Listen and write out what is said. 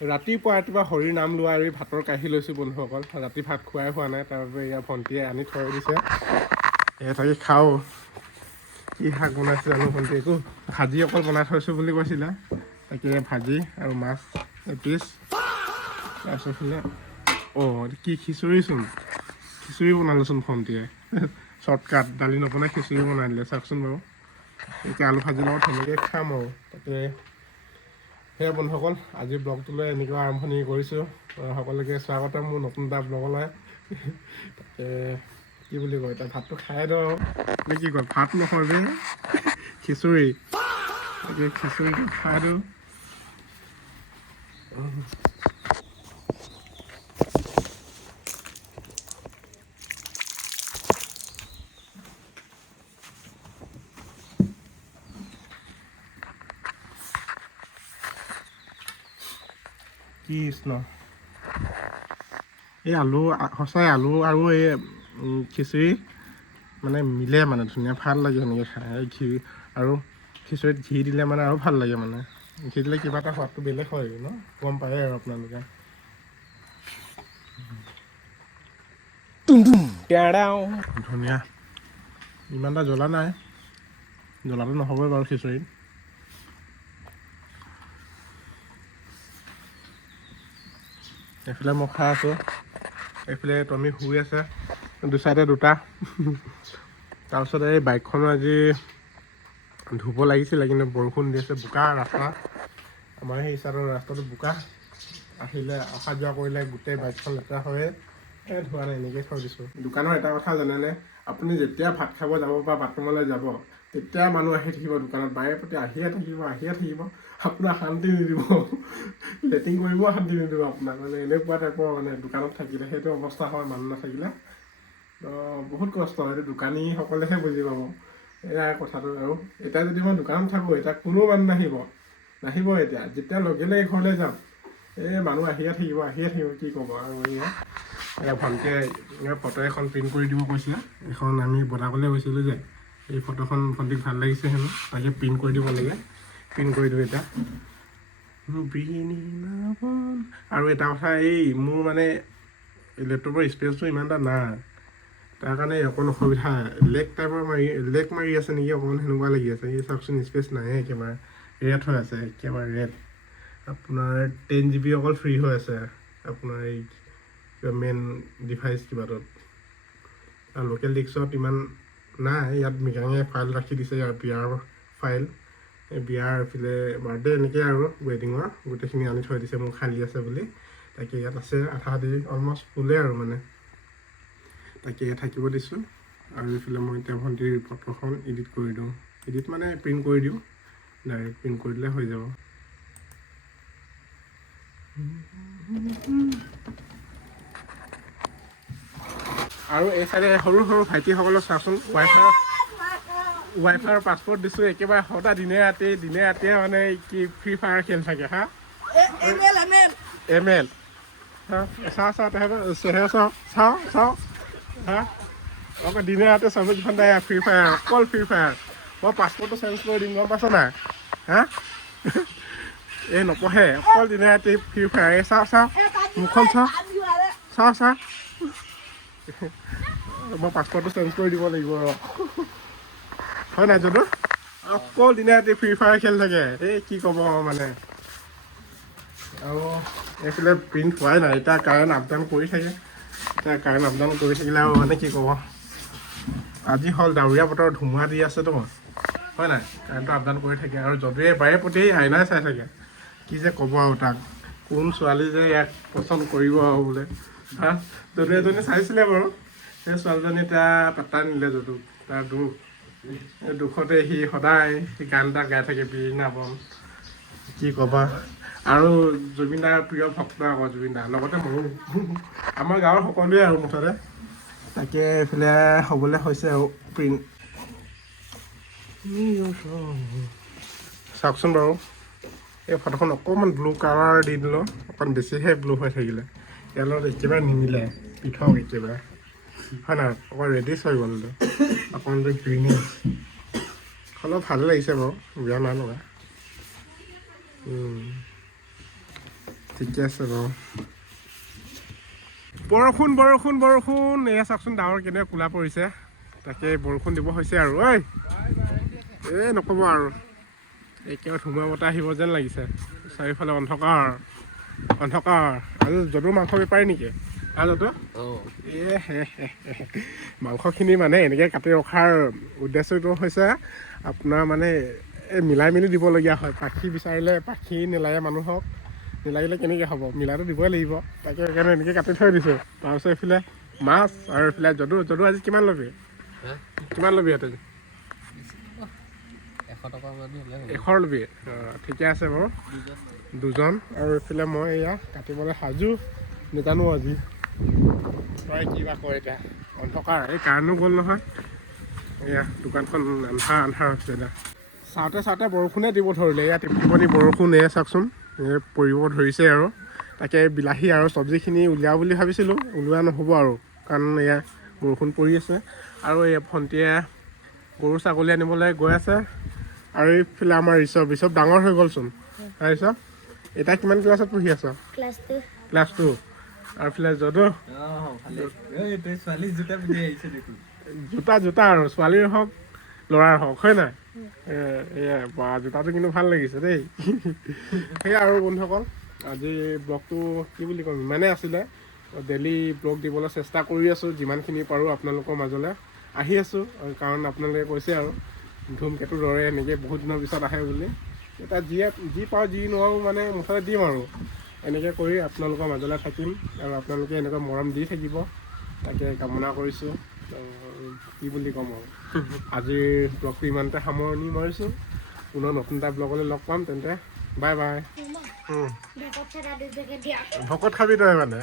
ৰাতিপুৱা হৰিৰ নাম লোৱা আৰু ভাতৰ কাঢ়ি লৈছোঁ বন্ধুসকল। ৰাতি ভাত খোৱাই হোৱা নাই, তাৰ বাবে ইয়াৰ ভণ্টিয়ে আনি থৈ দিছে। তাকে খাওঁ। কি শাক বনাইছে জানো ভণ্টি, একো ভাজি অকল বনাই থৈছোঁ বুলি কৈছিলে। তাকে ভাজি আৰু মাছ এপিচ, তাৰপিছত কি খিচুৰিচোন, খিচুৰি বনালেচোন ভণ্টিয়ে। শ্বৰ্টকাট, দালি নবনাই খিচুৰি বনাই দিলে চাওকচোন বাৰু। এতিয়া আলু ভাজিৰ লগত সেনেকৈ খাম আৰু। তাকে সেয়া বন্ধুসকল, আজি ব্লগটোলৈ এনেকৈ আৰম্ভণি কৰিছোঁ। সকলোকে স্বাগতম মোৰ নতুন এটা ব্লগলৈ। তাকে কি বুলি কয়, এতিয়া ভাতটো খাই দিওঁ আৰু নে কি কয়, ভাত নহয় যে খিচুৰি। তাকে খিচুৰিটো খাই দিওঁ। কৃষ্ণ, এই আলু সঁচাই আলু আৰু এই খিচুৰি মানে মিলে, মানে ধুনীয়া ভাল লাগে সেনেকৈ খাই। ঘি আৰু খিচুৰিত ঘি দিলে মানে আৰু ভাল লাগে, মানে ঘি দিলে কিবা এটা সোৱাদটো বেলেগ হয় ন, গম পায়ে আৰু আপোনালোকে। ধুনীয়া, ইমান এটা জ্বলা নাই, জ্বলাটো নহ'বই বাৰু খিচুৰিত। এইফালে মই খাই আছোঁ, এইফালে টমি শুই আছে, চাইডে দুটা। তাৰপিছত এই বাইকখনো আজি ধুব লাগিছিলে, কিন্তু বৰষুণ দি আছে, বোকা ৰাস্তা। আমাৰ সেই চাইডৰ ৰাস্তাটো বোকা, আহিলে অহা যোৱা কৰিলে গোটেই বাইকখন লেতেৰা হৈয়ে ধোৱা নাই, এনেকৈ থৈ দিছোঁ। দোকানৰ এটা কথা জানেনে, আপুনি যেতিয়া ভাত খাব যাব বা বাথৰুমলৈ যাব, তেতিয়া মানুহ আহি থাকিব দোকানত, বাৰে প্ৰতি আহিয়ে থাকিব, আপোনাক শান্তি নিদিব। লেট্ৰিন কৰিব শান্তি নিদিব আপোনাক, মানে এনেকুৱা টাইপৰ মানে দোকানত থাকিলে সেইটো অৱস্থা হয় মানুহ নাথাকিলে। বহুত কষ্ট হয়, এইটো দোকানীসকলেহে বুজি পাব। এয়াই কথাটো। আৰু এতিয়া যদি মই দোকানত থাকোঁ, এতিয়া কোনো মানুহ নাহিব এতিয়া, যেতিয়া লগে ঘৰলৈ যাম, এই মানুহ আহিয়ে থাকিব, কি ক'ব আৰু। এয়া ভণ্টিয়ে ফটো এখন প্ৰিণ্ট কৰি দিব কৈছিলে, এখন আমি বনাবলৈ গৈছিলোঁ যে, এই ফটোখন ভণ্টিক ভাল লাগিছে হেনো, তাকে প্ৰিণ্ট কৰি দিব লাগে। প্ৰিণ্ট কৰি দিওঁ এতিয়া। আৰু এটা কথা, এই মোৰ মানে লেপটপৰ স্পেচটো ইমান এটা নাই, তাৰ কাৰণে অকণ অসুবিধা। লেগ মাৰি আছে নেকি অকণমান, সেনেকুৱা লাগি আছে। এই চাওকচোন, স্পেচ নাই একেবাৰে, ৰেড হৈ আছে একেবাৰে ৰেড। আপোনাৰ 10 GB অকল ফ্ৰী হৈ আছে আপোনাৰ এই মেইন ডিভাইচ কিবাটোত। আৰু লোকেল ডিস্কত ইমান নাই। ইয়াত মৃগাঙে ফাইল ৰাখি দিছে, ইয়াৰ বিয়াৰ ফাইল, এই বিয়াৰ এইফালে বাৰ্থডে এনেকৈ আৰু ৱেডিঙৰ গোটেইখিনি আনি থৈ দিছে, মোৰ খালী আছে বুলি। তাকে ইয়াত আছে আধা আধি, অলমষ্ট ফুলে আৰু মানে। তাকে থাকিব দিছোঁ। আৰু এইফালে মই এতিয়া ভণ্টিৰ ফটোখন এডিট কৰি দিওঁ, এডিট মানে প্ৰিণ্ট কৰি দিওঁ, ডাইৰেক্ট প্ৰিণ্ট কৰি দিলে হৈ যাব। আৰু এই চাইডে সৰু ভাইটিসকলক চাওকচোন, ৱাইফাইৰ পাছপৰ্ট দিছোঁ, একেবাৰে সদায় দিনে ৰাতিয়ে মানে কি ফ্ৰী ফায়াৰ খেল থাকে। হা, ML চাওঁ হা, আকৌ দিনে ৰাতি 24 ঘণ্টা ফ্ৰী ফায়াৰ, অকল ফ্ৰী ফায়াৰ। মই পাছপৰ্টটো চেঞ্জ কৰি দিম, গম পাইছ নাই? হা, এই নপঢ়ে, অকল দিনে ৰাতি ফ্ৰী ফায়াৰ। এই চাওঁ মুখখন চাওঁ। মই পাছপৰ্টটো চেঞ্জ কৰি দিব লাগিব ৰ, হয় নাই যদু? অকল দিনে ৰাতি ফ্ৰী ফায়াৰ খেলি থাকে, এই কি ক'ব মানে। আৰু এইফালে প্ৰিণ্ট হোৱাই নাই, এতিয়া কাৰেণ্ট আপ ডাউন কৰি থাকে। থাকিলে আৰু মানে কি ক'ব, আজি হ'ল ডাৱৰীয়া বতৰ, ধুমুহা দি আছেতো, হয় নাই? কাৰেণ্টটো আপ ডাউন কৰি থাকে। আৰু যদুৱে বাৰে প্ৰতি আইনাই চাই থাকে, কি যে ক'ব আৰু তাক, কোন ছোৱালী যে ইয়াক পচন্দ কৰিব আৰু বোলে। হা, যদু এজনী চাইছিলে বাৰু, সেই ছোৱালীজনী এতিয়া পাত্তা নিদিলে যদুক, তাৰ দুখতে সি সদায় গান এটা গাই থাকে, বিৰিণা বন, কি ক'বা। আৰু জুবিন দাৰ প্ৰিয় ভক্ত আকৌ জুবিন দা, লগতে ময়ো, আমাৰ গাঁৱৰ সকলোৱে আৰু মুঠতে। তাকে এইফালে হ'বলৈ হৈছে আৰু প্ৰিণ্ট। চাওকচোন বাৰু, এই ফটোখন অকণমান ব্লু কালাৰ দি দিলোঁ, অকণ বেছিহে ব্লু হৈ থাকিলে, ইয়াৰ লগত একেবাৰে নিমিলে, পৃথক একেবাৰে, হয় নাই? অকণ ৰেডিছ হৈ গ'ল, অকণমান গ্ৰীণিছ, অলপ ভালে লাগিছে বাৰু, বেয়া নাই লগা। ঠিকে আছে বাৰু বৰষুণ এয়া চাওকচোন ডাৱৰ কেনেকৈ কোলা পৰিছে তাকে বৰষুণ দিব হৈছে আৰু ঐ এই নক'ব আৰু একেবাৰে ধুমুহা বতাহ আহিব যেন লাগিছে চাৰিওফালে অন্ধকাৰ আৰু যদু মাংস বেপাৰী নেকি যদু মাংসখিনি মানে এনেকৈ কাটি ৰখাৰ উদ্দেশ্যটো হৈছে আপোনাৰ মানে এই মিলাই মেলি দিবলগীয়া হয় পাখি বিচাৰিলে পাখি নেলাগে মানুহক নেলাগিলে কেনেকৈ হ'ব মিলাটো দিবই লাগিব তাকে সেইকাৰণে এনেকৈ কাটি থৈ দিছোঁ তাৰপিছত এইফালে মাছ আৰু এইফালে যদু আজি কিমান ল'বি ইয়াতে 100 ল'বি ঠিকে আছে বাৰু দুজন আৰু এইফালে মই এয়া কাটিবলৈ সাজু নেজানো আজি তই কি বা কয় এতিয়া অন্ধকাৰ এই কাৰণো গ'ল নহয় এয়া দোকানখন আন্ধাৰ হৈছে এতিয়া চাওঁতে বৰষুণে দিব ধৰিলে এয়া টিপটিপনি বৰষুণ এয়া চাওকচোন পৰিব ধৰিছে আৰু তাকে বিলাহী আৰু চব্জিখিনি উলিয়াওঁ বুলি ভাবিছিলোঁ ওলোৱা নহ'ব আৰু কাৰণ এয়া বৰষুণ পৰি আছে আৰু এই ভণ্টিয়ে গৰু ছাগলী আনিবলৈ গৈ আছে আৰু এইফালে আমাৰ ঋষভ ডাঙৰ হৈ গ'লচোন ঋষভ এতিয়া কিমান ক্লাছত পঢ়ি আছ ক্লাছ 2 আৰু এইফালে যদু জোতা আৰু ছোৱালীৰ হওক ল'ৰাৰ হওক হয় নাই এয়া জোতাটো কিন্তু ভাল লাগিছে দেই সেয়া আৰু বন্ধুসকল আজি ব্লগটো কি বুলি ক'ম ইমানেই আছিলে ডেইলি ব্লগ দিবলৈ চেষ্টা কৰি আছোঁ যিমানখিনি পাৰোঁ আপোনালোকৰ মাজলৈ আহি আছোঁ কাৰণ আপোনালোকে কৈছে আৰু ধুমকেতুৰ দৰে এনেকৈ বহুত দিনৰ পিছত আহে বুলি এতিয়া যি পাওঁ যি নোৱাৰোঁ মানে মুঠতে দিম আৰু এনেকৈ কৰি আপোনালোকৰ মাজলৈ থাকিম আৰু আপোনালোকে এনেকৈ মৰম দি থাকিব তাকে কামনা কৰিছোঁ কি বুলি ক'ম আৰু আজিৰ ব্লগটো ইমানতে সামৰণি মাৰিছোঁ পুনৰ নতুন এটা ব্লগলৈ লগ পাম তেন্তে বাই বাই ভকত খাবি তই মানে